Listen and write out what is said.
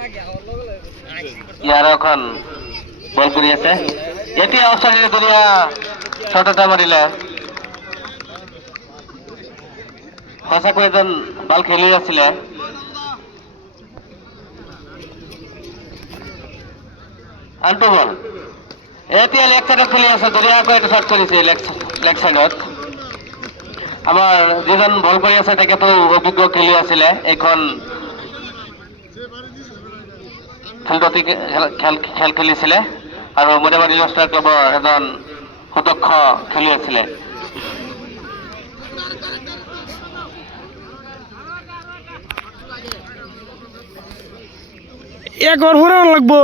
ইয়াৰ এখন বল কৰি আছে এতিয়া অস্ট্রেলিয়া দলীয় শট এটা মাৰিলে সঁচাকৈ এজন ভাল খেলি আছিলে আনটো বল এতিয়া লেগ সাইডত খেলি আছে দলীয়াকৈ এটা শট কৰিছে লেগ সাইডত আমাৰ যিজন বল কৰি আছে তেখেতো অভিজ্ঞ খেলি আছিলে এইখন খেল খেলিছিলে আৰু মধ্যবাৰী ষ্টাৰ ক্লাবৰ এজন সুদক্ষ খেলি আছিলে এক ওভার লাগবো